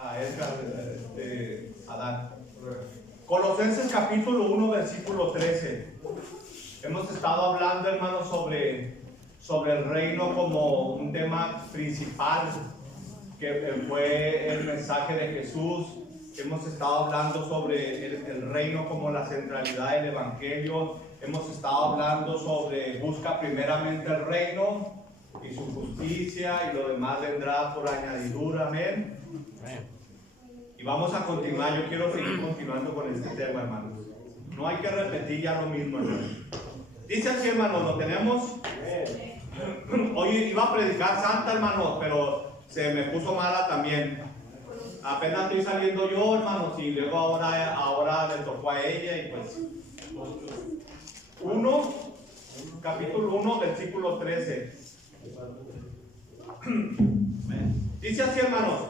a Edgar, Adán. Colosenses capítulo 1, versículo 13. Hemos estado hablando, hermanos, sobre el reino como un tema principal, que fue el mensaje de Jesús. Hemos estado hablando sobre el reino como la centralidad del evangelio. Hemos estado hablando sobre busca primeramente el reino y su justicia, y lo demás vendrá por añadidura. Amén. Y vamos a continuar. Yo quiero seguir continuando con este tema, hermanos. No hay que repetir ya lo mismo, hermanos. Dice así, hermanos, lo tenemos. Hoy iba a predicar Santa, hermanos, pero se me puso mala también. Apenas estoy saliendo yo, hermanos, y luego ahora le tocó a ella, y pues capítulo 1, versículo 13. Dice así, hermanos: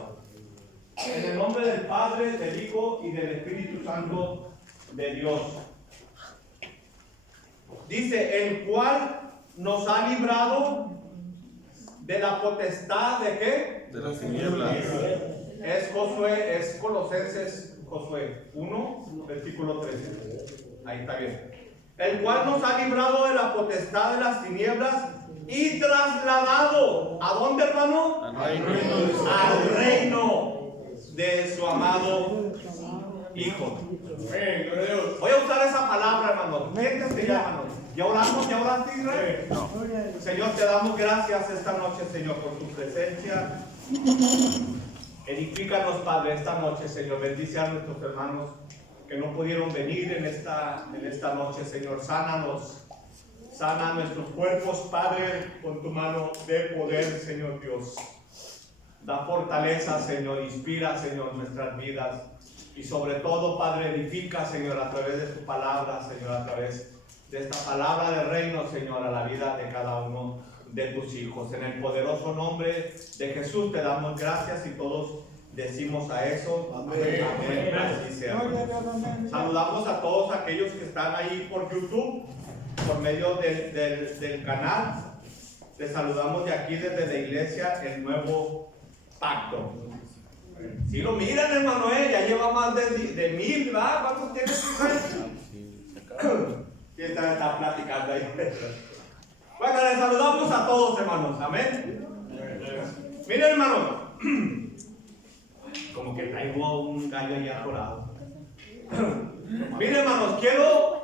en el nombre del Padre, del Hijo y del Espíritu Santo de Dios. Dice: el cual nos ha librado de la potestad de ¿qué? De las tinieblas. Es Colosenses, Josué 1, versículo 13. Ahí está bien. El cual nos ha librado de la potestad de las tinieblas y trasladado, ¿a dónde, hermano? Al reino de su amado Hijo. Voy a usar esa palabra, hermano. Métanse ya, hermano. ¿Ya oramos? ¿Ya oraste, Israel? No. Señor, te damos gracias esta noche, Señor, por tu presencia. Edifícanos, Padre, esta noche, Señor. Bendice a nuestros hermanos que no pudieron venir en esta noche, Señor. Sánanos. Sana nuestros cuerpos, Padre, con tu mano de poder, Señor Dios. Da fortaleza, Señor. Inspira, Señor, nuestras vidas. Y sobre todo, Padre, edifica, Señor, a través de tu palabra, Señor, a través de esta palabra de reino, Señor, a la vida de cada uno de tus hijos. En el poderoso nombre de Jesús te damos gracias, y todos decimos a eso. Amén. Amén. Así sea. Saludamos a todos aquellos que están ahí por YouTube, por medio del canal. Les saludamos de aquí desde la iglesia El Nuevo Pacto. Si lo miran, hermano, ya lleva más de 1000, ¿verdad? ¿Cuántos tienes? Sí, está platicando ahí. Bueno, les saludamos a todos, hermanos. Amén. Miren, hermanos, como que traigo un gallo ahí atorado. Miren, hermanos, quiero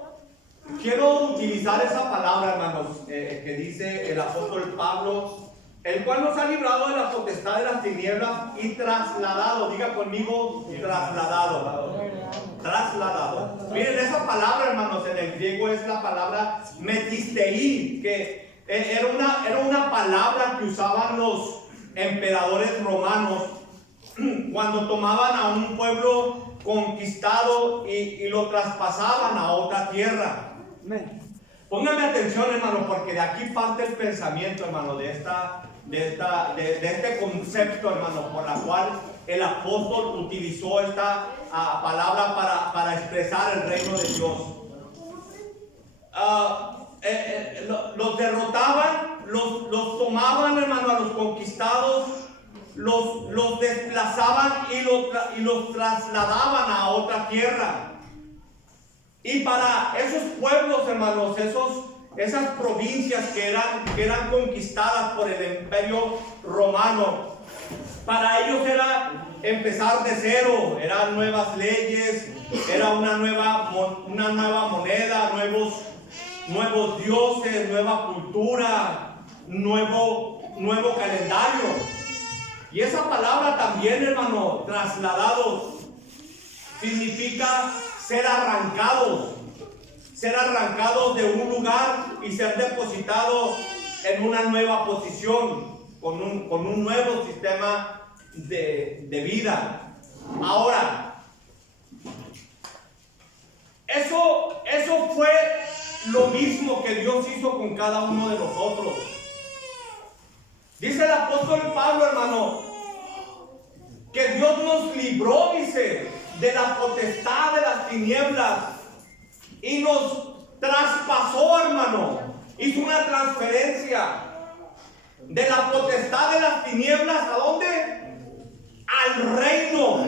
utilizar esa palabra, hermanos, que dice el apóstol Pablo, el cual nos ha librado de la potestad de las tinieblas y trasladado. Diga conmigo, trasladado. Trasladado. Miren, esa palabra, hermanos, en el griego es la palabra metisteí, que era una palabra que usaban los emperadores romanos cuando tomaban a un pueblo conquistado y lo traspasaban a otra tierra. Pónganme atención, hermano, porque de aquí parte el pensamiento, hermano, de este concepto, hermano, por la cual el apóstol utilizó esta palabra para expresar el reino de Dios. Los derrotaban, los tomaban, hermano, a los conquistados, los desplazaban y los trasladaban a otra tierra. Y para esos pueblos, hermanos, esas provincias que eran conquistadas por el imperio romano, para ellos era empezar de cero. Eran nuevas leyes, era una nueva moneda, nuevos dioses, nueva cultura, nuevo calendario. Y esa palabra también, hermano, trasladados, significa ser arrancados de un lugar y ser depositados en una nueva posición, con un nuevo sistema de vida. Ahora, eso fue lo mismo que Dios hizo con cada uno de nosotros. Dice el apóstol Pablo, hermano, que Dios nos libró, dice, de la potestad de las tinieblas y nos traspasó, hermano. Hizo una transferencia de la potestad de las tinieblas, ¿a dónde? Al reino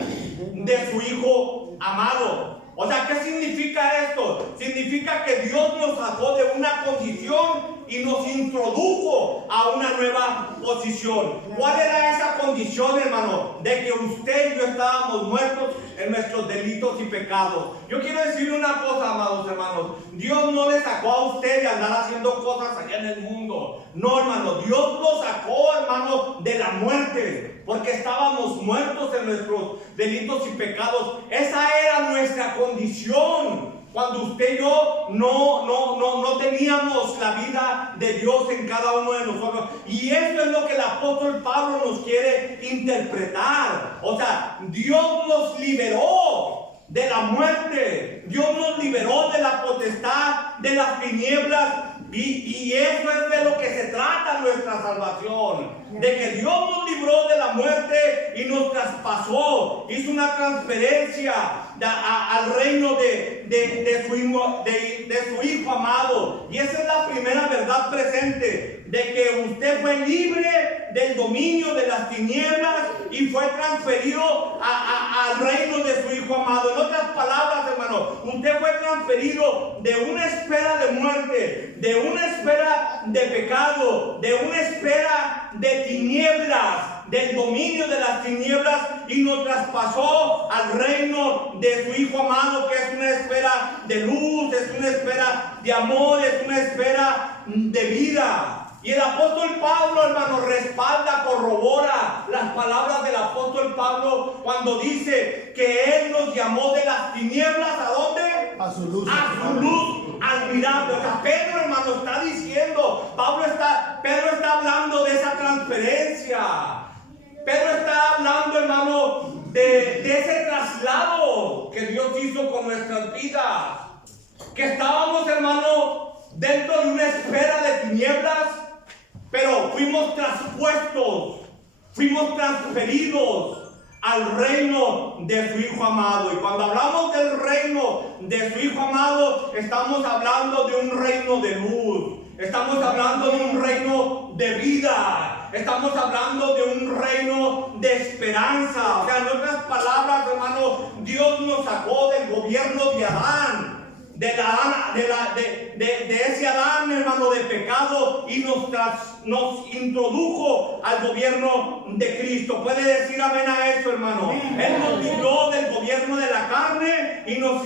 de su Hijo amado. O sea, ¿qué significa esto? Significa que Dios nos sacó de una condición y nos introdujo a una nueva posición. ¿Cuál era esa condición, hermano? De que usted y yo estábamos muertos en nuestros delitos y pecados. Yo quiero decirle una cosa, amados hermanos. Dios no le sacó a usted de andar haciendo cosas allá en el mundo. No, hermano. Dios lo sacó, hermano, de la muerte. Porque estábamos muertos en nuestros delitos y pecados. Esa era nuestra condición. Cuando usted y yo no teníamos la vida de Dios en cada uno de nosotros. Y eso es lo que el apóstol Pablo nos quiere interpretar. O sea, Dios nos liberó de la muerte. Dios nos liberó de la potestad de las tinieblas. Y eso es de lo que se trata nuestra salvación. De que Dios nos libró de la muerte y nos traspasó. Hizo una transferencia al reino de su Hijo amado. Y esa es la primera verdad presente. De que usted fue libre del dominio de las tinieblas y fue transferido al reino de su Hijo amado. En otras palabras, hermano, usted fue transferido de una esfera de muerte, de una esfera de pecado, de una esfera de tinieblas, del dominio de las tinieblas, y nos traspasó al reino de su Hijo amado, que es una esfera de luz, es una esfera de amor, es una esfera de vida. Y el apóstol Pablo, hermano, respalda, corrobora las palabras del apóstol Pablo cuando dice que Él nos llamó de las tinieblas, ¿a dónde? A su luz. A su luz admirable. O sea, Pedro, hermano, está diciendo, Pedro está hablando de esa transferencia. Pedro está hablando, hermano, de ese traslado que Dios hizo con nuestras vidas. Que estábamos, hermano, dentro de una esfera de tinieblas, pero fuimos traspuestos, fuimos transferidos al reino de su Hijo amado. Y cuando hablamos del reino de su Hijo amado, estamos hablando de un reino de luz, estamos hablando de un reino de vida, estamos hablando de un reino de esperanza. O sea, en otras palabras, hermano, Dios nos sacó del gobierno de Adán, de ese Adán, hermano, de pecado, y nos introdujo al gobierno de Cristo. ¿Puede decir amén a eso, hermano? Él nos libró del gobierno de la carne y nos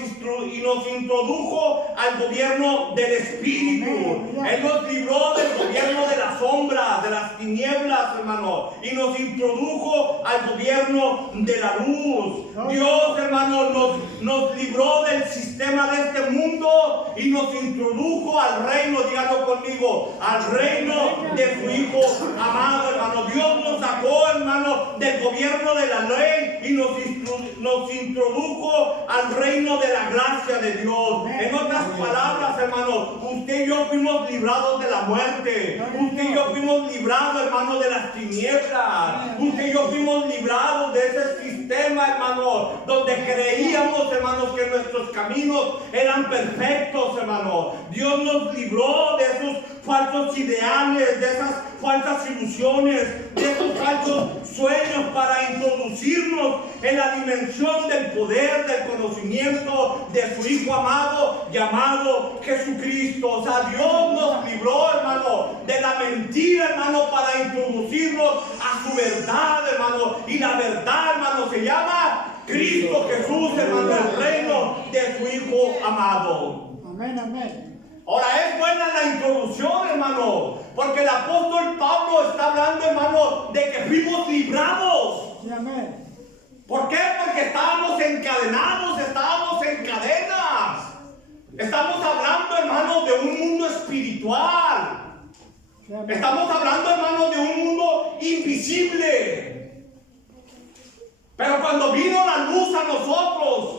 introdujo al gobierno del Espíritu. Él nos libró del gobierno de las sombras, de las tinieblas, hermano, y nos introdujo al gobierno de la luz. Dios, hermano, nos libró del sistema de este mundo y nos introdujo al reino, dígalo conmigo, al reino de su Hijo amado, hermano. Dios nos sacó, hermano, del gobierno de la ley y nos introdujo al reino de la gracia de Dios. En otras palabras, hermano, usted y yo fuimos librados de la muerte. Usted y yo fuimos librados, hermano, de las tinieblas. Usted y yo fuimos librados de ese sistema, hermano, donde creíamos, hermanos, que nuestros caminos eran perfectos, hermano. Dios nos libró de esos falsos ideales, de esas falsas ilusiones, de esos falsos sueños, para introducirnos en la dimensión del poder, del conocimiento de su Hijo amado, llamado Jesucristo. O sea, Dios nos libró, hermano, de la mentira, hermano, para introducirnos a su verdad, hermano. Y la verdad, hermano, se llama Cristo Jesús, hermano, el reino de su Hijo amado. Amén, amén. Ahora, es buena la introducción, hermano, porque el apóstol Pablo está hablando, hermano, de que fuimos librados. Sí, amén. ¿Por qué? Porque estábamos encadenados, estábamos en cadenas. Estamos hablando, hermano, de un mundo espiritual. Sí, amén. Estamos hablando, hermano, de un mundo invisible. Pero cuando vino la luz a nosotros,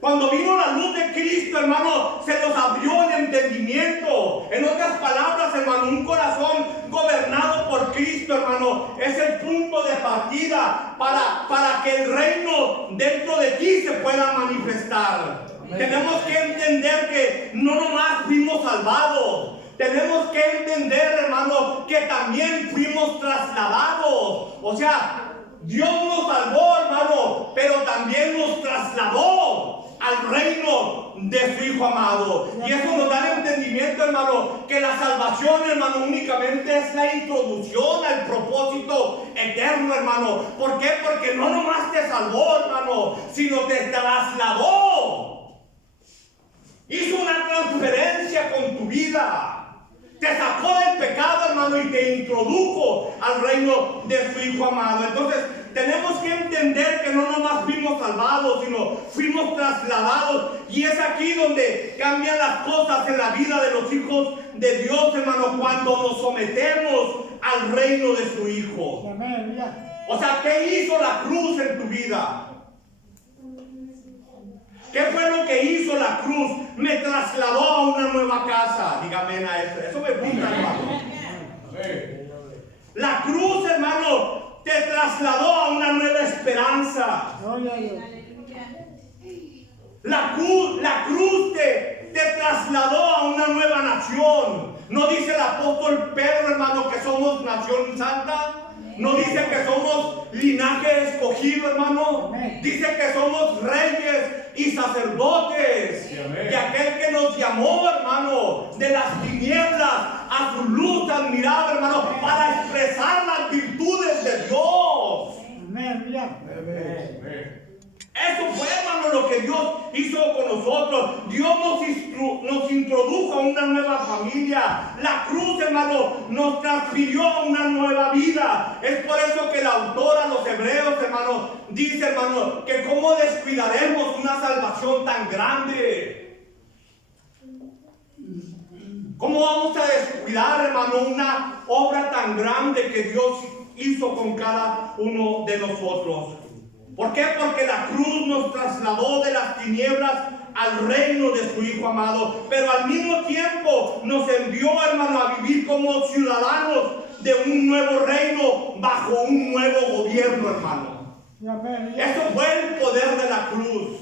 cuando vino la luz de Cristo, hermano, se nos abrió el entendimiento. En otras palabras, hermano, un corazón gobernado por Cristo, hermano, es el punto de partida para que el reino dentro de ti se pueda manifestar. Amén. Tenemos que entender que no nomás fuimos salvados. Tenemos que entender, hermano, que también fuimos trasladados. O sea, Dios nos salvó, hermano, pero también nos trasladó al reino de su Hijo amado. Y eso nos da el entendimiento, hermano, que la salvación, hermano, únicamente es la introducción al propósito eterno, hermano. ¿Por qué? Porque no nomás te salvó, hermano, sino te trasladó. Hizo una transferencia con tu vida. Te sacó del pecado, hermano, y te introdujo al reino de su Hijo amado. Entonces, tenemos que entender que no nomás fuimos salvados, sino fuimos trasladados. Y es aquí donde cambian las cosas en la vida de los hijos de Dios, hermano, cuando nos sometemos al reino de su Hijo. Amén, ya. O sea, ¿qué hizo la cruz en tu vida? ¿Qué fue lo que hizo la cruz? Me trasladó a una nueva casa. Dígame a eso. Eso me gusta, hermano. La cruz, hermano, te trasladó a una nueva esperanza. Gloria a Dios. La cruz te trasladó a una nueva nación. ¿No dice el apóstol Pedro, hermano, que somos nación santa? ¿No dice que somos linaje escogido, hermano? Dice que somos reyes y sacerdotes. Y aquel que nos llamó, hermano, de las tinieblas a su luz admirable, hermano, para expresar las virtudes de Dios. Amén, ya. Eso fue, hermano, lo que Dios hizo con nosotros. Dios nos introdujo a una nueva familia. La cruz, hermano, nos transfirió a una nueva vida. Es por eso que el autor a los hebreos, hermano, dice, hermano, que cómo descuidaremos una salvación tan grande. ¿Cómo vamos a descuidar, hermano, una obra tan grande que Dios hizo con cada uno de nosotros? ¿Por qué? Porque la cruz nos trasladó de las tinieblas al reino de su Hijo amado, pero al mismo tiempo nos envió, hermano, a vivir como ciudadanos de un nuevo reino bajo un nuevo gobierno, hermano. Amén, ya. Eso fue el poder de la cruz.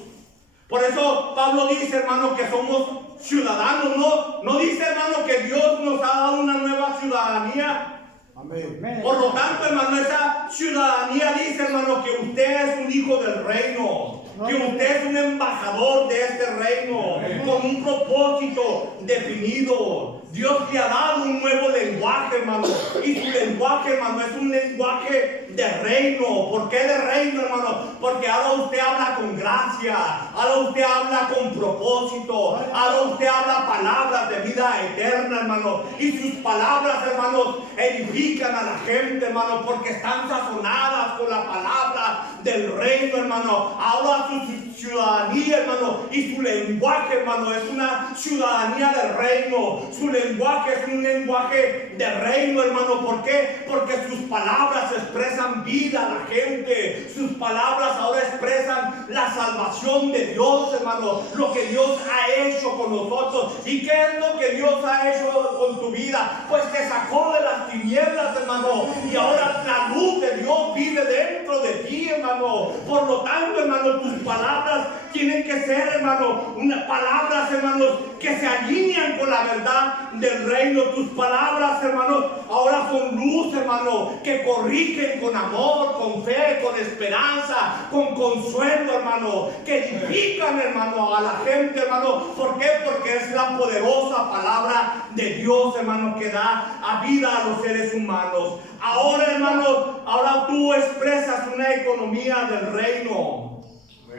Por eso Pablo dice, hermano, que somos ciudadanos. No dice, hermano, que Dios nos ha dado una nueva ciudadanía. Amén. Por lo tanto, hermano, esa ciudadanía dice, hermano, que usted es un hijo del reino, que usted es un embajador de este reino, con un propósito definido. Dios le ha dado un nuevo lenguaje, hermano, y su lenguaje, hermano, es un lenguaje de reino. ¿Por qué de reino, hermano? Porque ahora usted habla con gracia, ahora usted habla con propósito, ahora usted habla palabras de vida eterna, hermano, y sus palabras, hermanos, edifican a la gente, hermano, porque están sazonadas con la palabra del reino, hermano. Ahora su ciudadanía, hermano, y su lenguaje, hermano, es una ciudadanía del reino. Su lenguaje es un lenguaje de reino, hermano. ¿Por qué? Porque sus palabras expresan vida a la gente. Sus palabras ahora expresan la salvación de Dios, hermano. Lo que Dios ha hecho con nosotros. ¿Y qué es lo que Dios ha hecho con tu vida? Pues te sacó de las tinieblas, hermano. Y ahora la luz de Dios vive dentro de ti, hermano. Por lo tanto, hermano, tus palabras tienen que ser, hermano, unas palabras, hermanos, que se alinean con la verdad del reino. Tus palabras, hermanos, ahora son luz, hermano, que corrigen con amor, con fe, con esperanza, con consuelo, hermano, que edifican, hermano, a la gente, hermano. ¿Por qué? Porque es la poderosa palabra de Dios, hermano, que da a vida a los seres humanos. Ahora, hermano, ahora tú expresas una economía del reino.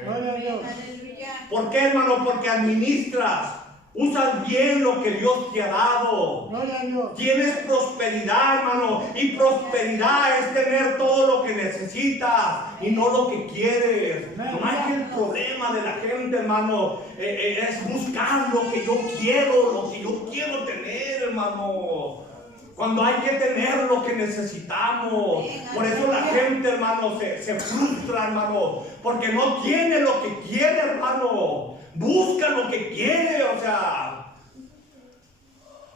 Gloria a Dios. ¿Por qué, hermano? Porque administras, usas bien lo que Dios te ha dado. Gloria a Dios. Tienes prosperidad, hermano, y prosperidad es tener todo lo que necesitas y no lo que quieres. No es que el problema de la gente, hermano, es buscar lo que yo quiero tener, hermano. Cuando hay que tener lo que necesitamos. Por eso la gente, hermano, se frustra, hermano, porque no tiene lo que quiere, hermano. Busca lo que quiere, o sea.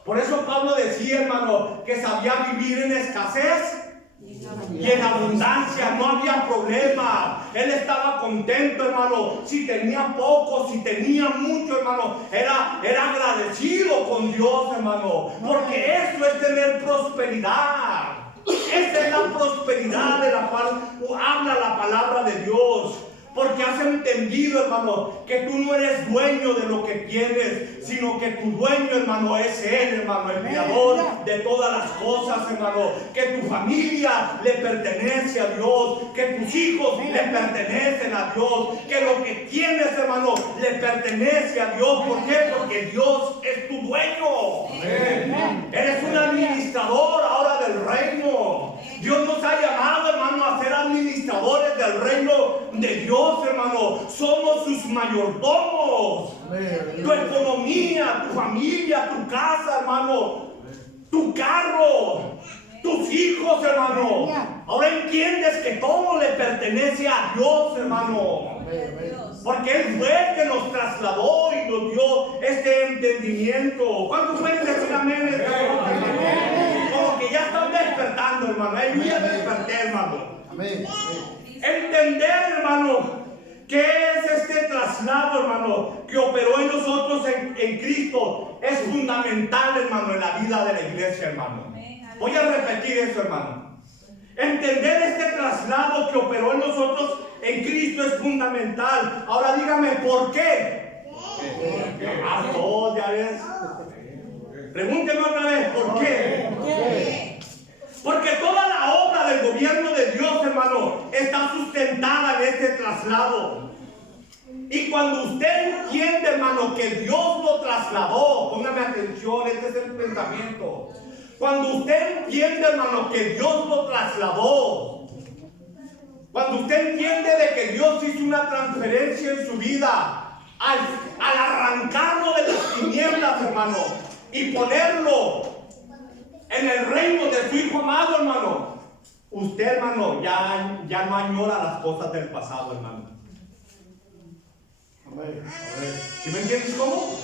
Por eso Pablo decía, hermano, que sabía vivir en escasez y en abundancia. No había problema. Él estaba contento, hermano. Si tenía poco, si tenía mucho, hermano, era agradecido con Dios, hermano. Porque eso es tener prosperidad. Esa es la prosperidad de la cual habla la palabra de Dios. Porque has entendido entendido, hermano, que tú no eres dueño de lo que tienes, sino que tu dueño, hermano, es Él, hermano, el creador de todas las cosas, hermano. Que tu familia le pertenece a Dios, que tus hijos le pertenecen a Dios, que lo que tienes, hermano, le pertenece a Dios. ¿Por qué? Porque Dios es tu dueño. Eres un administrador ahora del reino. Dios nos ha llamado, hermano, a ser administradores del reino de Dios, hermano. Somos sus mayordomos. Tu economía, tu familia, tu casa, hermano, tu carro, tus hijos, hermano. Ahora entiendes que todo le pertenece a Dios, hermano. Porque Él fue el que nos trasladó y nos dio este entendimiento. ¿Cuántos pueden decir amén? Como que ya están despertando, hermano. Yo ya desperté, hermano. Entender, hermano, ¿qué es este traslado, hermano, que operó en nosotros en Cristo? Es fundamental, hermano, en la vida de la iglesia, hermano. Voy a repetir eso, hermano. Entender este traslado que operó en nosotros en Cristo es fundamental. Ahora dígame, ¿por qué? Ya ves. Pregúnteme otra vez, ¿por qué? Porque toda la obra del gobierno de Dios, hermano, está sustentada en este traslado. Y cuando usted entiende, hermano, que Dios lo trasladó, póngame atención, este es el pensamiento. Cuando usted entiende, hermano, que Dios lo trasladó, cuando usted entiende de que Dios hizo una transferencia en su vida, al arrancarlo de las tinieblas, hermano, y ponerlo en el reino de su Hijo amado, hermano, usted, hermano, ya no añora las cosas del pasado, hermano. ¿Sí me entiendes cómo?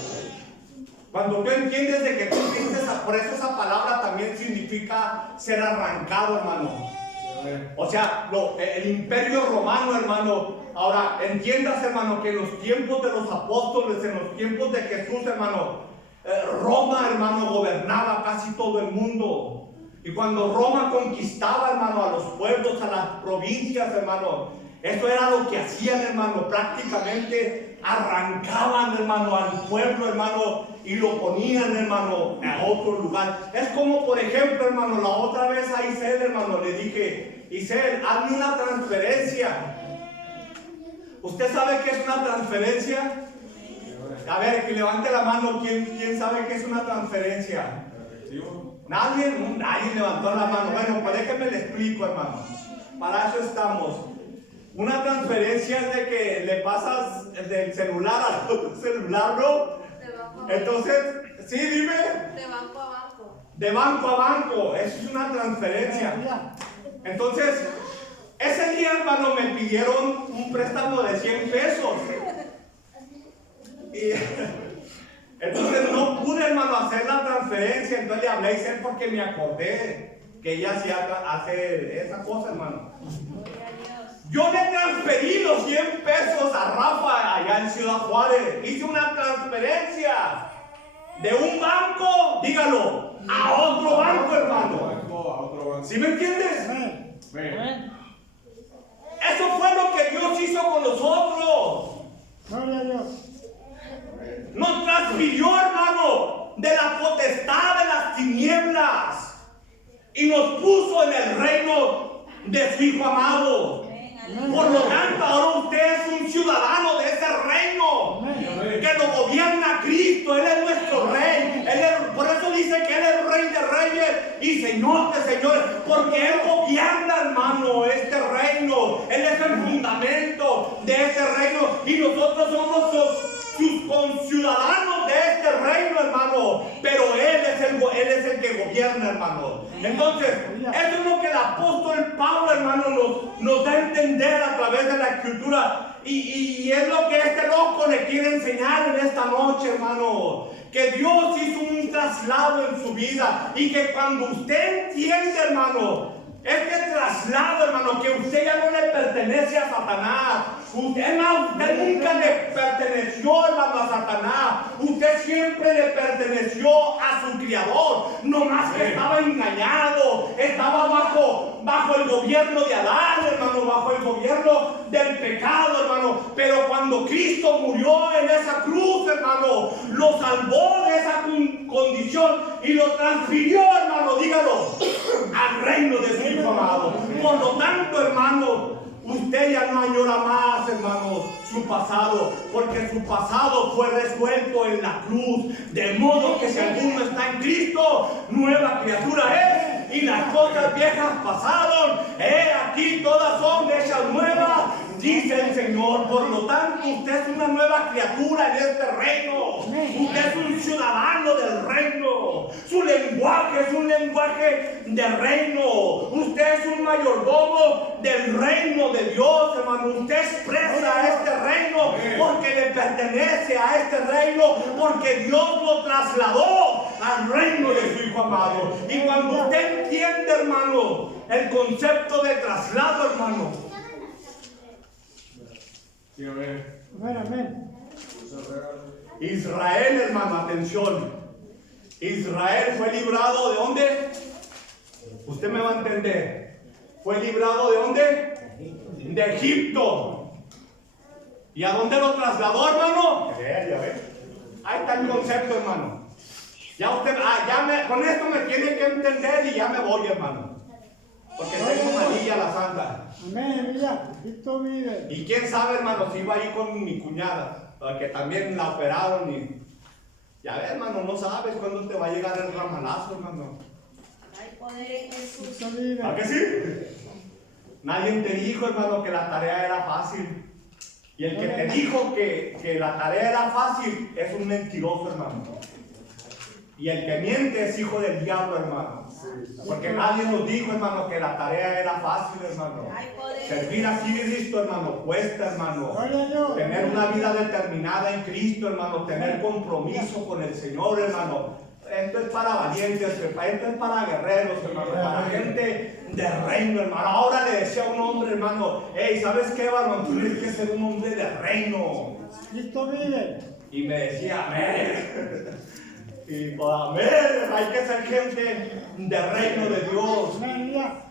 Cuando tú entiendes de que tú fuiste, por eso esa palabra también significa ser arrancado, hermano. O sea, el imperio romano, hermano. Ahora, entiendas, hermano, que en los tiempos de los apóstoles, en los tiempos de Jesús, hermano, Roma, hermano, gobernaba casi todo el mundo. Y cuando Roma conquistaba, hermano, a los pueblos, a las provincias, hermano, eso era lo que hacían, hermano. Prácticamente arrancaban, hermano, al pueblo, hermano, y lo ponían, hermano, a otro lugar. Es como, por ejemplo, hermano, la otra vez a Isel, hermano, le dije: Isel, hazme una transferencia. ¿Usted sabe qué es una transferencia? A ver, que levante la mano. ¿Quién sabe qué es una transferencia? ¿Nadie? Nadie levantó la mano. Bueno, pues déjenme le explico, hermano. Para eso estamos. Una transferencia es de que le pasas del celular al otro celular, ¿no? Entonces, sí, dime. De banco a banco. De banco a banco. Eso es una transferencia. Entonces, ese día, hermano, me pidieron un préstamo de 100 pesos. Y entonces no pude, hermano, hacer la transferencia. Entonces le hablé a Isel porque me acordé que ella hace esa cosa, hermano. Yo le transferí los 100 pesos a Rafa allá en Ciudad Juárez. Hice una transferencia de un banco, dígalo, a otro banco, hermano. ¿Sí me entiendes? Eso fue lo que Dios hizo con nosotros. Nos transfirió, hermano, de la potestad de las tinieblas y nos puso en el reino de su Hijo amado. Por lo tanto, ahora usted es un ciudadano de ese reino que lo gobierna Cristo. Él es nuestro rey. Por eso dice que Él es Rey de Reyes y Señor de Señores, porque Él gobierna, hermano, este reino. Él es el fundamento de este reino y nosotros somos sus conciudadanos de este reino, hermano. Pero Él es el que gobierna, hermano. Entonces, eso es lo que el apóstol Pablo, hermano, nos da a entender a través de la Escritura. Y es lo que este loco le quiere enseñar en esta noche, hermano. Que Dios hizo un traslado en su vida. Y que cuando usted entiende, hermano, este traslado, hermano, que usted ya no le pertenece a Satanás. Usted nunca le perteneció, hermano, a Satanás. Usted siempre le perteneció a su Creador. No más que estaba engañado. Estaba bajo el gobierno de Adán, hermano, bajo el gobierno del pecado, hermano. Pero cuando cuando Cristo murió en esa cruz, hermano, lo salvó de esa condición y lo transfirió, hermano, dígalo, al reino de su Hijo amado. Por lo tanto, hermano, usted ya no añora más, hermano, su pasado, porque su pasado fue resuelto en la cruz. De modo que si alguno está en Cristo, nueva criatura es, y las cosas viejas pasaron, aquí todas son hechas nuevas, dice el Señor. Por lo tanto, usted es una nueva criatura en este reino. Usted es un ciudadano del reino. Su lenguaje es un lenguaje de reino. Usted es un mayordomo del reino de Dios, hermano. Usted expresa este reino porque le pertenece a este reino, porque Dios lo trasladó al reino de su Hijo amado. Y cuando usted entiende, hermano, el concepto de traslado, hermano, Amén. Israel, hermano, atención. Israel fue librado ¿de dónde? Usted me va a entender. Fue librado ¿de dónde? De Egipto. ¿Y a dónde lo trasladó, hermano? Ya ve. Ahí está el concepto, hermano. Ya usted, con esto me tiene que entender y ya me voy, hermano. Porque tengo manilla la santa. Amén, mira, Cristo vive. Y quién sabe, hermano, si iba ahí con mi cuñada, que también la operaron y... Ya ves, hermano, no sabes cuándo te va a llegar el ramalazo, hermano. Hay poder en Jesús. Cristo vive. ¿A qué sí? Nadie te dijo, hermano, que la tarea era fácil. Y el que te dijo que la tarea era fácil es un mentiroso, hermano. Y el que miente es hijo del diablo, hermano. Porque nadie nos dijo, hermano, que la tarea era fácil, hermano. Servir a Cristo, hermano, cuesta, hermano. Tener una vida determinada en Cristo, hermano. Tener compromiso con el Señor, hermano. Esto es para valientes, esto es para guerreros, hermano. Para gente de reino, hermano. Ahora le decía a un hombre, hermano, hey, ¿sabes qué, hermano? Tú tienes que ser un hombre de reino. Cristo vive. Y me decía, amén. Y pues, amén, hay que ser gente de reino de Dios.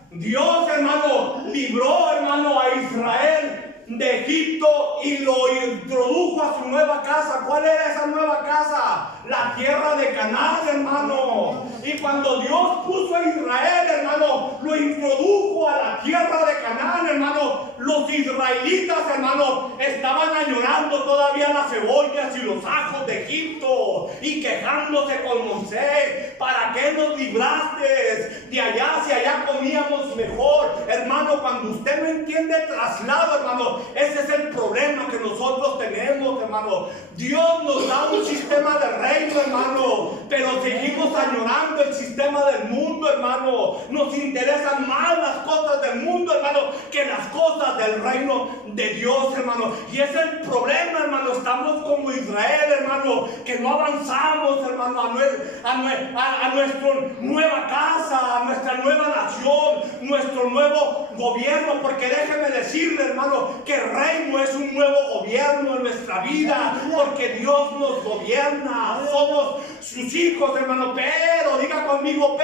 Dios, hermano, libró, hermano, a Israel de Egipto y lo introdujo a su nueva casa. ¿Cuál era esa nueva casa? La tierra de Canaán, hermano. Y cuando Dios puso a Israel, hermano, lo introdujo a la tierra de Canaán, hermano, los israelitas, hermano, estaban añorando todavía las cebollas y los ajos de Egipto y quejándose con Moisés: ¿para qué nos libraste de allá si allá comíamos mejor? Hermano, cuando usted no entiende el traslado, hermano, ese es el problema que nosotros tenemos, hermano. Dios nos da un sistema de reino, hermano, pero seguimos añorando el sistema del mundo, hermano. Nos interesan más las cosas del mundo, hermano, que las cosas del reino de Dios, hermano. Y ese es el problema, hermano. Estamos como Israel, hermano, que no avanzamos, hermano, a nuestra nueva casa, a nuestra nueva nación, nuestro nuevo gobierno. Porque déjeme decirle, hermano, que el reino es un nuevo gobierno en nuestra vida, porque Dios nos gobierna. Somos sus hijos, hermano. Pero, diga conmigo,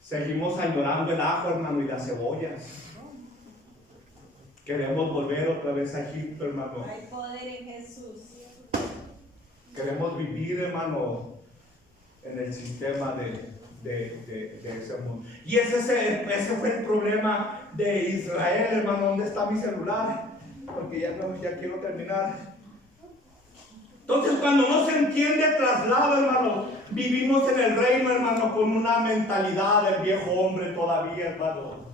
seguimos añorando el ajo, hermano, y las cebollas. Queremos volver otra vez a Egipto, hermano. Hay poder en Jesús. Queremos vivir, hermano, en el sistema de ese mundo. Y ese fue el problema de Israel, hermano. ¿Dónde está mi celular? Porque ya quiero terminar. Entonces, cuando no se entiende el traslado, hermano, vivimos en el reino, hermano, con una mentalidad del viejo hombre todavía, hermano.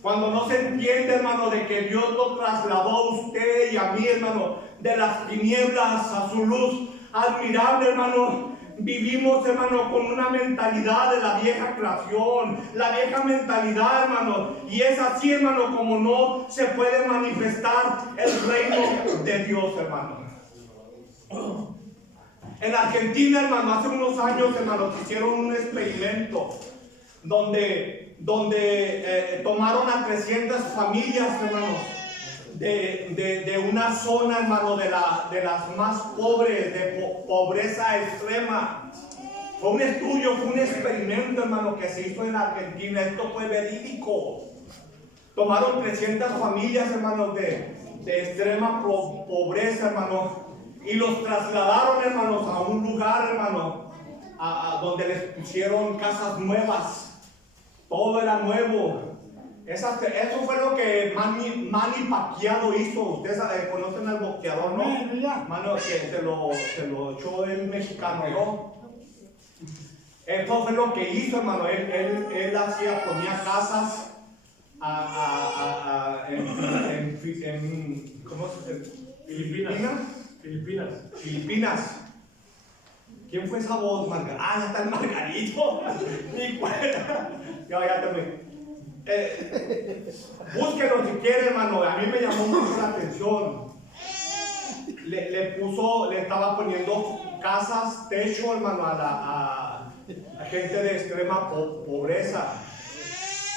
Cuando no se entiende, hermano, de que Dios lo trasladó a usted y a mí, hermano, de las tinieblas a su luz admirable, hermano, vivimos, hermano, con una mentalidad de la vieja creación, la vieja mentalidad, hermano, y es así, hermano, como no se puede manifestar el reino de Dios, hermano. En Argentina, hermano, hace unos años, hermano, hicieron un experimento donde tomaron a 300 familias, hermano, de una zona, hermano, de las más pobres, de pobreza extrema. Fue un estudio, fue un experimento, hermano, que se hizo en Argentina. Esto fue verídico. Tomaron 300 familias, hermanos, de extrema pobreza, hermanos, y los trasladaron, hermanos, a un lugar, hermanos, donde les pusieron casas nuevas. Todo era nuevo. Eso fue lo que Manny Pacquiao hizo. Ustedes conocen al boxeador, ¿no? Mano, que se lo echó el mexicano, ¿no? Eso fue lo que hizo, hermano. Él ponía casas en ¿cómo se dice? Filipinas. ¿Quién fue esa voz, Margarito? Ya está el Margarito. Ni cuenta. Ya también. Búsquenlo si quieren, hermano. A mí me llamó mucho la atención. Le estaba poniendo casas, techo, hermano, a gente de extrema pobreza.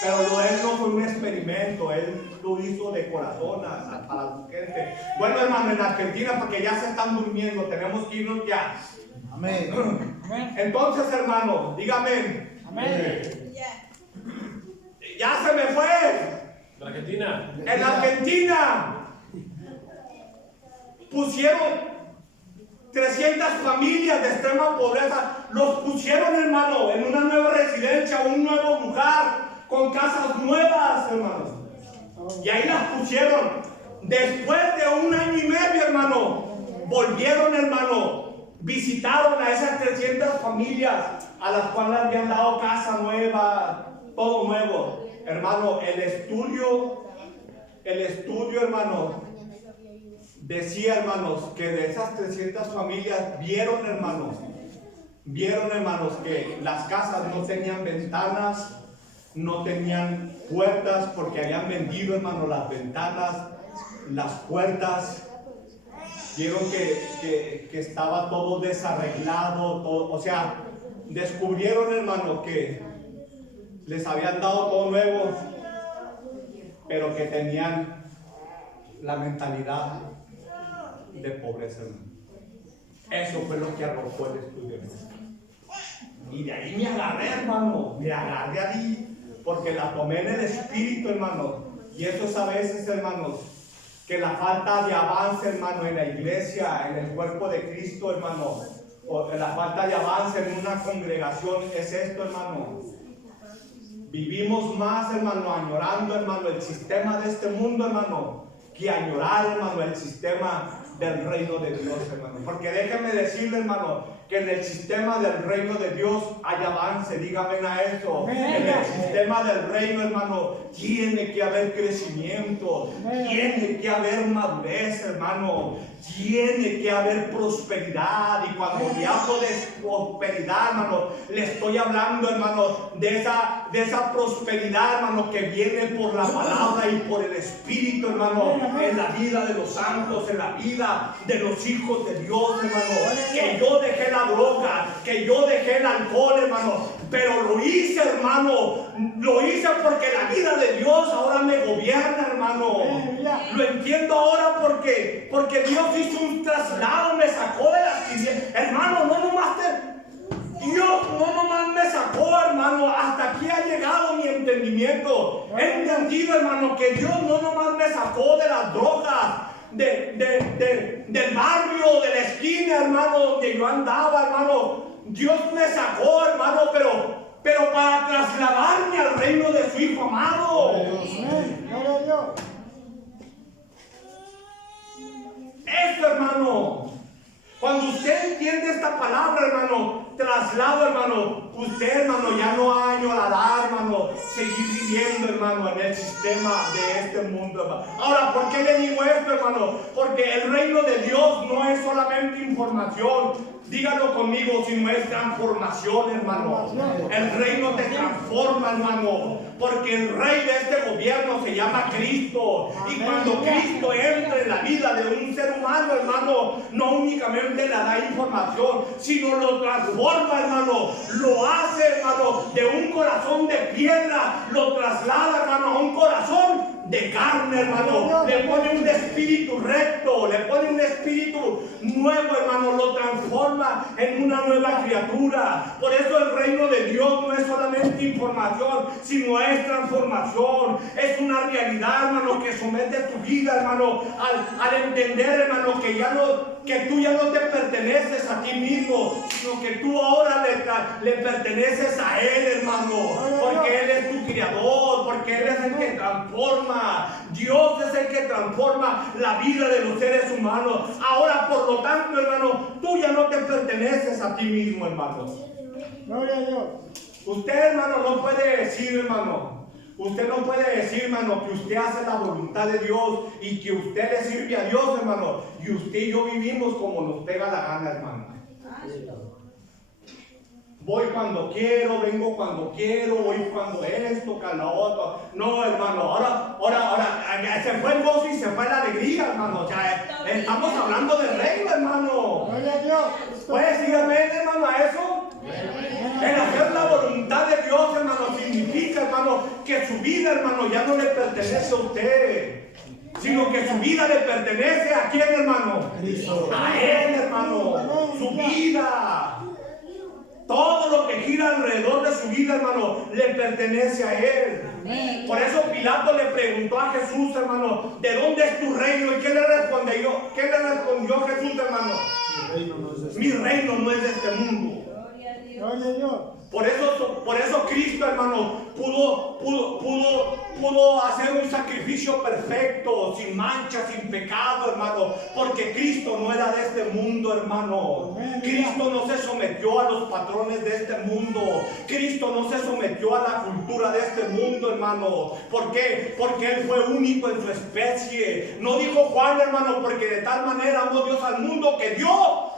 Pero él no fue un experimento, él lo hizo de corazón para la gente. Bueno, hermano, en Argentina, porque ya se están durmiendo, tenemos que irnos ya. Amén. Entonces, hermano, dígame. Amén. Ya se me fue. En Argentina. En Argentina pusieron 300 familias de extrema pobreza, los pusieron, hermano, en una nueva residencia, un nuevo lugar, con casas nuevas, hermanos. Y ahí las pusieron. Después de 1 año y medio, hermano, volvieron, hermano, visitaron a esas 300 familias a las cuales habían dado casa nueva, todo nuevo. Hermano, el estudio, hermano, decía, hermanos, que de esas 300 familias vieron, hermanos, que las casas no tenían ventanas, no tenían puertas, porque habían vendido, hermano, las ventanas, las puertas. Vieron que estaba todo desarreglado, todo, o sea, descubrieron, hermano, que les habían dado todo nuevo, pero que tenían la mentalidad de pobreza, hermano. Eso fue lo que arrojó el estudio. Y de ahí me agarré, hermano, ahí, porque la tomé en el espíritu, hermano. Y eso es a veces, hermanos, que la falta de avance, hermano, en la iglesia, en el cuerpo de Cristo, hermano, o la falta de avance en una congregación es esto, hermano. Vivimos más, hermano, añorando, hermano, el sistema de este mundo, hermano, que añorar, hermano, el sistema del reino de Dios, hermano. Porque déjenme decirle, hermano, que en el sistema del reino de Dios hay avance. Dígame a eso. En el sistema del reino, hermano, tiene que haber crecimiento, tiene que haber madurez, hermano, tiene que haber prosperidad. Y cuando le hablo de prosperidad, hermano, le estoy hablando, hermano, de esa prosperidad, hermano, que viene por la palabra y por el Espíritu, hermano, en la vida de los santos, en la vida de los hijos de Dios, hermano. Que yo dejé la droga, que yo dejé el alcohol, hermano, pero lo hice, hermano, lo hice porque la vida de Dios ahora me gobierna, hermano. Lo entiendo ahora porque Dios hizo un traslado, me sacó de las tinieblas, hermano. Dios no nomás me sacó, hermano, hasta aquí ha llegado mi entendimiento. He entendido, hermano, que Dios no nomás me sacó de las drogas, del barrio, de la esquina, hermano, donde yo andaba, hermano. Dios me sacó, hermano, pero para trasladarme al reino de su Hijo amado. Esto, hermano, cuando usted entiende esta palabra, hermano, traslado, hermano, usted, hermano, ya no añorará, hermano, seguir viviendo, hermano, en el sistema de este mundo, hermano. Ahora, ¿por qué le digo esto, hermano? Porque el reino de Dios no es solamente información. Dígalo conmigo, si no es transformación, hermano. El reino te transforma, hermano, porque el rey de este gobierno se llama Cristo. Y cuando Cristo entra en la vida de un ser humano, hermano, no únicamente le da información, sino lo transforma, hermano. Lo hace, hermano, de un corazón de piedra, lo traslada, hermano, a un corazón de carne, hermano. Le pone un espíritu recto, le pone un espíritu nuevo, hermano. Lo transforma en una nueva criatura. Por eso el reino de Dios no es solamente información, sino es transformación. Es una realidad, hermano, que somete tu vida, hermano, al entender, hermano, que tú ya no te perteneces a ti mismo, sino que tú ahora le perteneces a Él, hermano, porque Él es tu criador, porque Él es el que transforma. Dios es el que transforma la vida de los seres humanos. Ahora, por lo tanto, hermano, tú ya no te perteneces a ti mismo, hermano. Gloria a Dios. Usted, hermano, no puede decir, hermano, usted no puede decir, hermano, que usted hace la voluntad de Dios y que usted le sirve a Dios, hermano, y usted y yo vivimos como nos pega la gana, hermano. Voy cuando quiero, vengo cuando quiero, voy cuando esto, cuando lo otro. No, hermano, ahora, se fue el gozo y se fue la alegría, hermano. Ya, estamos hablando del reino, hermano. Gloria a Dios. ¿Puede decir amén, hermano, a eso? El hacer la voluntad de Dios, hermano, significa, hermano, que su vida, hermano, ya no le pertenece a usted, sino que su vida le pertenece a quién, hermano. Cristo. A Él, hermano. Su vida. Todo lo que gira alrededor de su vida, hermano, le pertenece a Él. Por eso Pilato le preguntó a Jesús, hermano, ¿de dónde es tu reino? ¿Y qué le respondió? ¿Qué le respondió Jesús, hermano? Mi reino no es de este mundo. Gloria a Dios. Por eso Cristo, hermano, pudo hacer un sacrificio perfecto, sin mancha, sin pecado, hermano, porque Cristo no era de este mundo, hermano. Cristo no se sometió a los patrones de este mundo. Cristo no se sometió a la cultura de este mundo, hermano. ¿Por qué? Porque Él fue único en su especie. No dijo Juan, hermano, porque de tal manera amó Dios al mundo que dio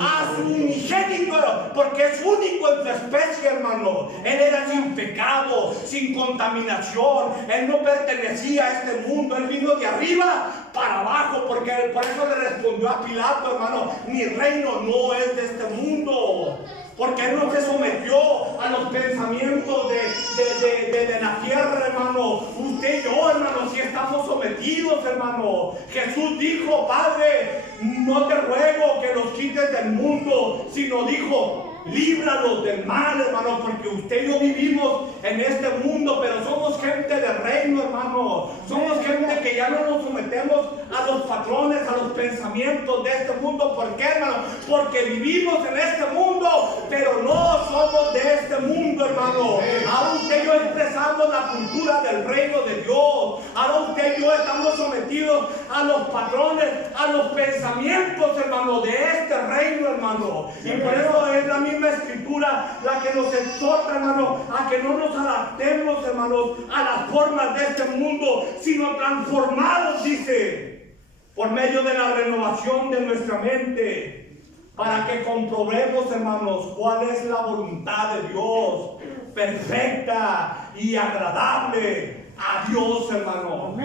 a su unigénito, porque es único en su especie, hermano. Él era sin pecado, sin contaminación. Él no pertenecía a este mundo. Él vino de arriba para abajo, porque por eso le respondió a Pilato, hermano, mi reino no es de este mundo. Porque Él no se sometió a los pensamientos de la tierra, hermano. Usted y yo, hermano, sí estamos sometidos, hermano. Jesús dijo, Padre, no te ruego que los quites del mundo, sino dijo, líbralos del mal, hermano, porque usted y yo vivimos en este mundo, pero somos gente de reino, hermano. Somos gente que ya no nos sometemos a los patrones, a los pensamientos de este mundo. ¿Por qué, hermano? Porque vivimos en este mundo, pero no somos de este mundo, hermano. Ahora usted y yo expresamos la cultura del reino de Dios. Ahora usted y yo estamos sometidos a los patrones, a los pensamientos, hermano, de este reino, hermano. Y por eso es la misma escritura la que nos exhorta, hermano, a que no nos adaptemos, hermanos, a las formas de este mundo, sino transformados, dice, por medio de la renovación de nuestra mente, para que comprobemos, hermanos, cuál es la voluntad de Dios, perfecta y agradable a Dios, hermano.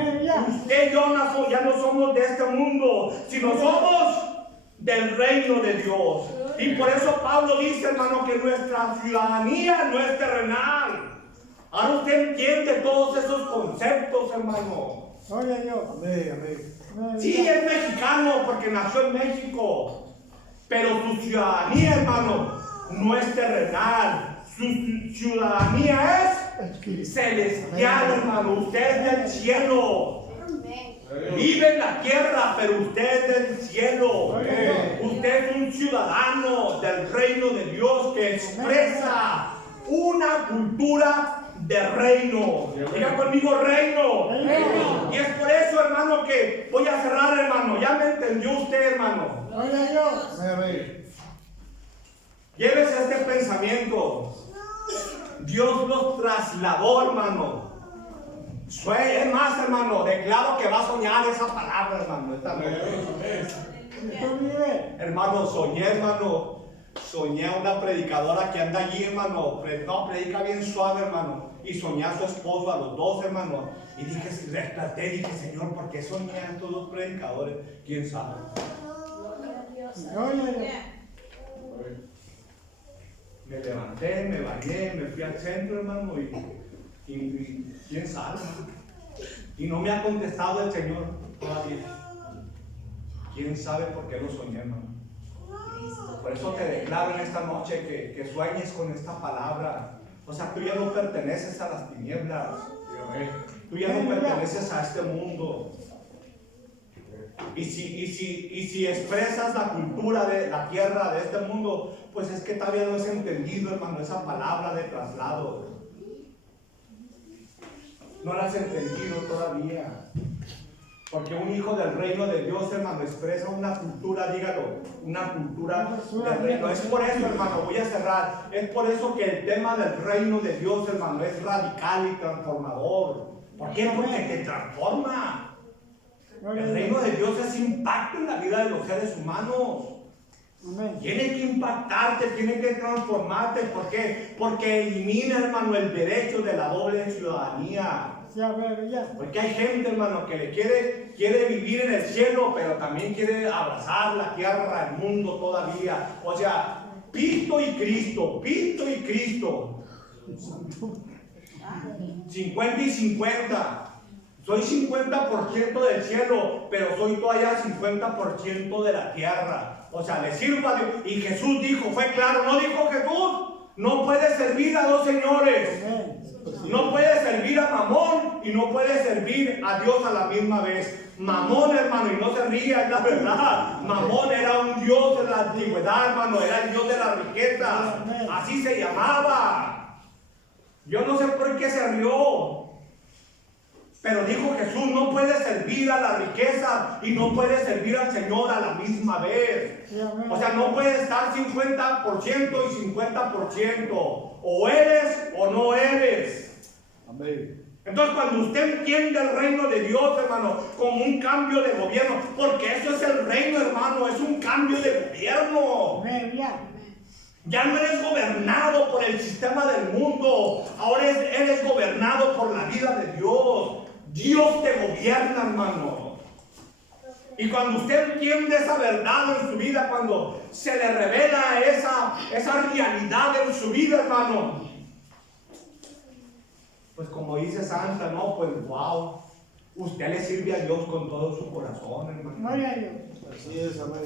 Usted y yo ya no somos de este mundo, sino somos del reino de Dios. Y por eso Pablo dice, hermano, que nuestra ciudadanía no es terrenal. Ahora usted entiende todos esos conceptos, hermano. Gloria a Dios. Amén, amén. Sí, es mexicano porque nació en México, pero su ciudadanía, hermano, no es terrenal. Su ciudadanía es celestial, hermano. Usted es del cielo. Vive en la tierra, pero usted es del cielo. Usted es un ciudadano del reino de Dios que expresa una cultura de reino. Diga conmigo, reino. Y es por eso, hermano, que voy a cerrar, hermano. Ya me entendió usted, hermano. Gloria a Dios. Amén. Llévese este pensamiento. Dios los trasladó, hermano. Es más, hermano, declaro que va a soñar esa palabra, hermano. Hermano, soñé, hermano. Soñé a una predicadora que anda allí, hermano. No, predica bien suave, hermano. Y soñé a su esposo, a los dos, hermano. Y dije, desperté y dije, Señor, ¿por qué soñé a estos dos predicadores? ¿Quién sabe? Gloria a Dios. Me levanté, me bañé, me fui al centro, hermano, y quién sabe, hermano. Y no me ha contestado el Señor todavía. ¿Quién sabe por qué lo soñé, hermano? Por eso te declaro en esta noche que sueñes con esta palabra. O sea, tú ya no perteneces a las tinieblas. Tú ya no perteneces a este mundo. Y si expresas la cultura de la tierra, de este mundo, pues es que todavía no has entendido, hermano, esa palabra de traslado. No la has entendido todavía. Porque un hijo del reino de Dios, hermano, expresa una cultura, dígalo, una cultura del reino. Es por eso, hermano, voy a cerrar. Es por eso que el tema del reino de Dios, hermano, es radical y transformador. ¿Por qué? Porque te transforma. El reino de Dios es impacto en la vida de los seres humanos. Tiene que impactarte, tiene que transformarte. ¿Por qué? Porque elimina, hermano, el derecho de la doble ciudadanía. Porque hay gente, hermano, que quiere vivir en el cielo, pero también quiere abrazar la tierra, el mundo todavía. O sea, Cristo y Cristo, Cristo y Cristo. 50 y 50. Soy 50% del cielo, pero soy todavía 50% de la tierra. O sea, le sirvo a Dios. Y Jesús dijo, fue claro, no dijo Jesús, no puede servir a dos señores. No puede servir a Mamón y no puede servir a Dios a la misma vez. Mamón, hermano, y no se ría, es la verdad. Mamón era un dios de la antigüedad, hermano, era el dios de la riqueza. Así se llamaba. Yo no sé por qué se rió. Pero dijo Jesús, no puede servir a la riqueza y no puede servir al Señor a la misma vez. O sea, no puede estar 50% y 50%. O eres o no eres. Amén. Entonces, cuando usted entiende el reino de Dios, hermano, como un cambio de gobierno, porque eso es el reino, hermano, es un cambio de gobierno. Ya no eres gobernado por el sistema del mundo, ahora eres gobernado por la vida de Dios. Dios te gobierna, hermano. Y cuando usted entiende esa verdad en su vida, cuando se le revela esa realidad en su vida, hermano, pues como dice Santa, no, pues wow, usted le sirve a Dios con todo su corazón, hermano. Así es, amén.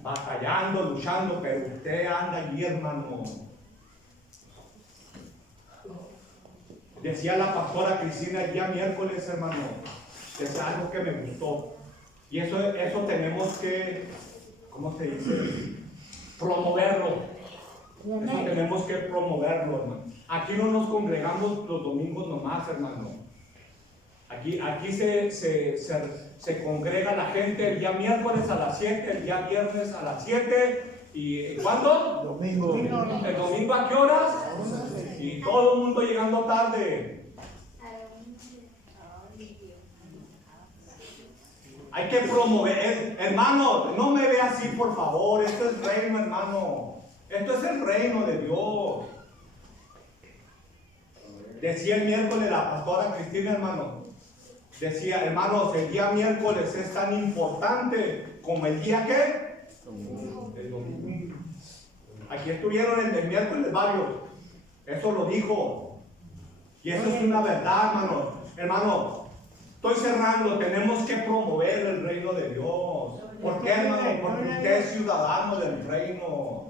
Batallando, luchando, pero usted anda allí, hermano. Decía la pastora Cristina el día miércoles, hermano, es algo que me gustó. Y eso tenemos que, ¿cómo se dice? Promoverlo. Eso tenemos que promoverlo, hermano. Aquí no nos congregamos los domingos nomás, hermano. Aquí se congrega la gente el día miércoles a las 7, el día viernes a las 7. ¿Y cuándo? Domingo. ¿El domingo a qué horas? Y todo el mundo llegando tarde. Hay que promover. Hermano, no me vea así, por favor. Esto es reino, hermano. Esto es el reino de Dios. Decía el miércoles la pastora Cristina, hermano. Decía, hermanos, el día miércoles es tan importante como el día ¿qué? El domingo. Aquí estuvieron el miércoles varios. Eso lo dijo. Y eso es una verdad, hermano. Hermano, estoy cerrando. Tenemos que promover el reino de Dios. ¿Por qué, hermano? Porque usted es ciudadano del reino.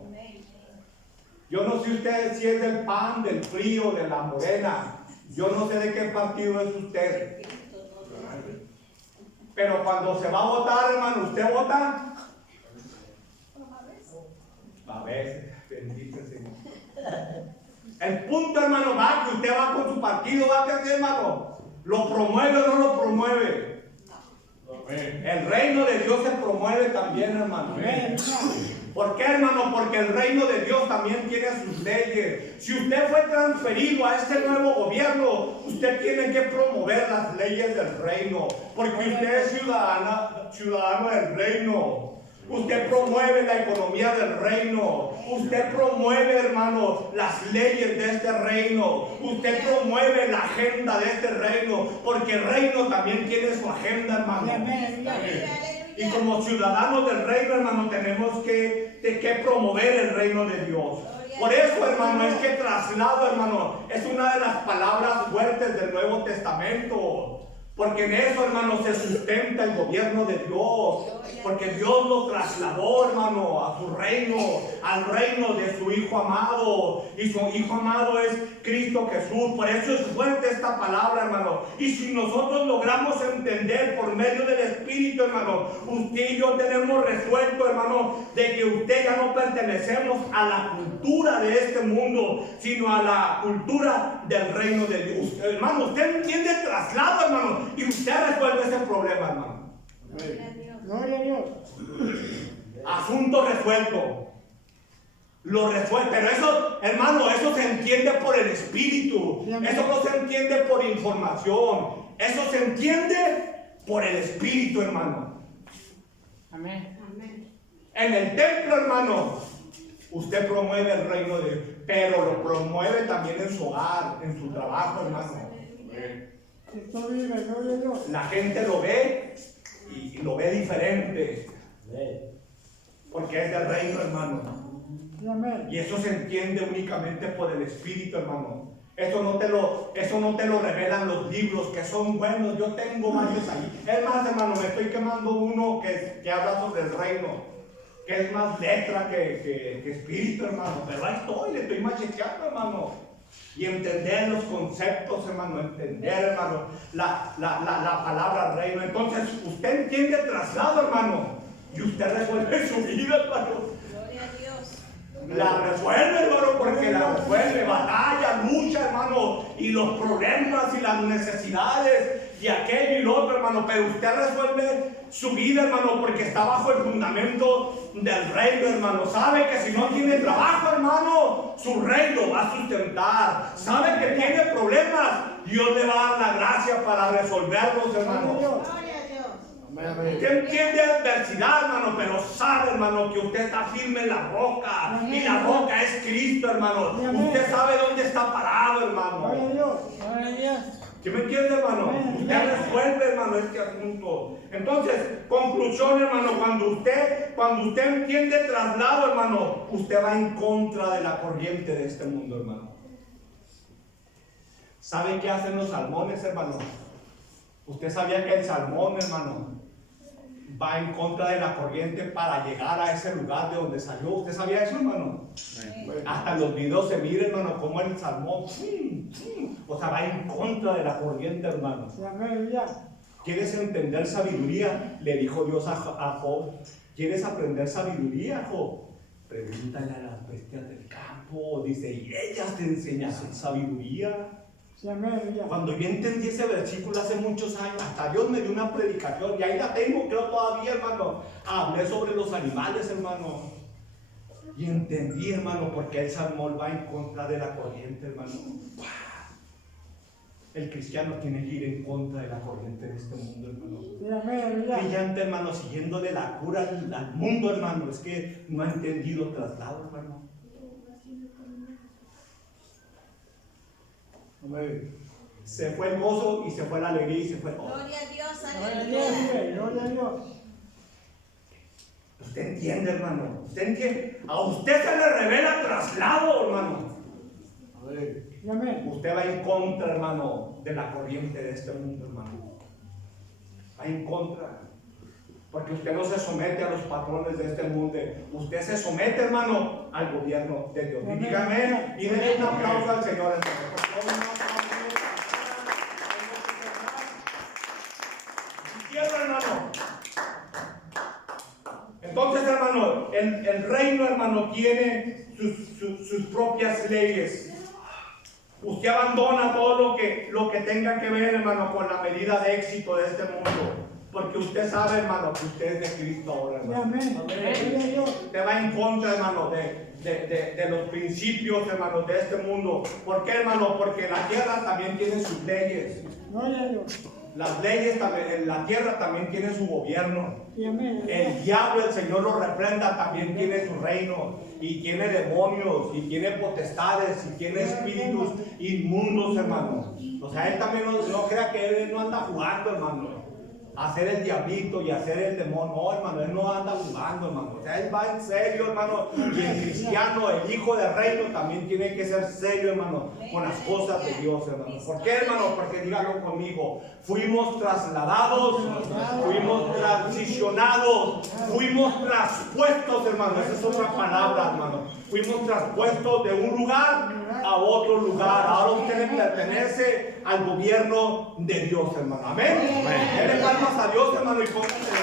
Yo no sé usted si es del PAN, del PRI o de la Morena. Yo no sé de qué partido es usted. Pero cuando se va a votar, hermano, ¿usted vota? A veces, bendito Señor. El punto, hermano, va que usted va con su partido, va que hacer, hermano. ¿Lo promueve o no lo promueve? El reino de Dios se promueve también, hermano. ¿Por qué, hermano? Porque el reino de Dios también tiene sus leyes. Si usted fue transferido a este nuevo gobierno, usted tiene que promover las leyes del reino. Porque usted es ciudadano del reino. Usted promueve la economía del reino. Usted promueve, hermano, las leyes de este reino. Usted promueve la agenda de este reino. Porque el reino también tiene su agenda, hermano. Y como ciudadanos del reino, hermano, tenemos que promover el reino de Dios. Por eso, hermano, es que traslado, hermano, es una de las palabras fuertes del Nuevo Testamento. Porque en eso, hermano, se sustenta el gobierno de Dios. Porque Dios lo trasladó, hermano, a su reino, al reino de su Hijo amado. Y su Hijo amado es Cristo Jesús. Por eso es fuerte esta palabra, hermano. Y si nosotros logramos entender por medio del Espíritu, hermano, usted y yo tenemos resuelto, hermano, de que usted ya no pertenecemos a la cultura de este mundo, sino a la cultura del reino de Dios. Hermano, usted entiende el traslado, hermano, y usted resuelve ese problema, hermano. Gloria a Dios. Asunto resuelto. Lo resuelve. Pero eso, hermano, eso se entiende por el Espíritu. Eso no se entiende por información. Eso se entiende por el Espíritu, hermano. Amén. En el templo, hermano, usted promueve el reino de Dios, pero lo promueve también en su hogar, en su trabajo, hermano. Cristo vive, gloria a Dios. La gente lo ve y lo ve diferente, porque es del reino, hermano. Amén. Y eso se entiende únicamente por el Espíritu, hermano. Eso no te lo revelan los libros, que son buenos. Yo tengo varios ahí. Es más, hermano, me estoy quemando uno que habla sobre el reino, que es más letra que espíritu, hermano. Pero ahí estoy, le estoy macheteando, hermano. Y entender los conceptos, hermano, entender, hermano, la palabra reino. Entonces, usted entiende el traslado, hermano, y usted resuelve su vida, hermano. Gloria a Dios. La resuelve, hermano, porque la resuelve, batalla, lucha, hermano, y los problemas y las necesidades y aquello y lo otro, hermano. Pero usted resuelve su vida, hermano, porque está bajo el fundamento del reino, hermano. Sabe que si no tiene trabajo, hermano, su reino va a sustentar. Sabe que tiene problemas, Dios le va a dar la gracia para resolverlos, hermano. Gloria a Dios. Usted entiende adversidad, hermano, pero sabe, hermano, que usted está firme en la roca. Y la roca es Cristo, hermano. Usted sabe dónde está parado, Gloria a hermano. Dios. Gloria a Dios. ¿Sí me entiende, hermano? Usted resuelve, hermano, este asunto. Entonces, conclusión, hermano, cuando usted entiende el traslado, hermano, usted va en contra de la corriente de este mundo, hermano. ¿Sabe qué hacen los salmones, hermano? Usted sabía que el salmón, hermano, va en contra de la corriente para llegar a ese lugar de donde salió. ¿Usted sabía eso, hermano? Hasta en los videos se mira, hermano, como el salmón, o sea, va en contra de la corriente, hermano. Amén. Ya. ¿Quieres entender sabiduría? Le dijo Dios a Job. ¿Quieres aprender sabiduría, Job? Pregúntale a las bestias del campo. Dice, y ellas te enseñarán sabiduría. Amén. Ya. Cuando yo entendí ese versículo hace muchos años, hasta Dios me dio una predicación, y ahí la tengo, creo todavía, hermano. Hablé sobre los animales, hermano. Y entendí, hermano, porque el salmón va en contra de la corriente, hermano. El cristiano tiene que ir en contra de la corriente de este mundo, hermano. Amén. Ya. Brillante, hermano, siguiéndole la cura al mundo, hermano. Es que no ha entendido traslado, hermano. Se fue el gozo y se fue la alegría y se fue todo. Gloria a Dios. Gloria a Dios. Aleluya. Gloria a Dios. Usted entiende, hermano. Usted entiende. A usted se le revela traslado, hermano. Amén. Usted va en contra, hermano, de la corriente de este mundo, hermano. Va en contra. Porque usted no se somete a los patrones de este mundo. Usted se somete, hermano, al gobierno de Dios. Y dígame, y denle un aplauso al Señor, hermano. Por favor, un aplauso. Y cierro, hermano. Entonces, hermano, el reino, hermano, tiene sus propias leyes. Usted abandona todo lo que tenga que ver, hermano, con la medida de éxito de este mundo. Porque usted sabe, hermano, que usted es de Cristo ahora, hermano. Amén. Gloria a Dios. Usted va en contra, hermano, de los principios, hermano, de este mundo. ¿Por qué, hermano? Porque la tierra también tiene sus leyes. Gloria a Dios. Las leyes también, la tierra también tiene su gobierno. Amén. El diablo, el Señor lo reprenda, también tiene su reino. Y tiene demonios, y tiene potestades, y tiene espíritus inmundos, hermano. O sea, él también no crea que él no anda jugando, hermano. hacer el diablito y hacer el demonio. No, hermano, él no anda jugando, hermano. O sea, él va en serio, hermano. Y el cristiano, el hijo del reino, también tiene que ser serio, hermano, con las cosas de Dios, hermano. ¿Por qué, hermano? Porque dígalo conmigo. Fuimos trasladados, fuimos transicionados, fuimos traspuestos, hermano. Esa es otra palabra, hermano. Fuimos traspuestos de un lugar a otro lugar. Ahora usted le pertenece al gobierno de Dios, hermano. Amén. Denle palmas a Dios, hermano, y pónganse.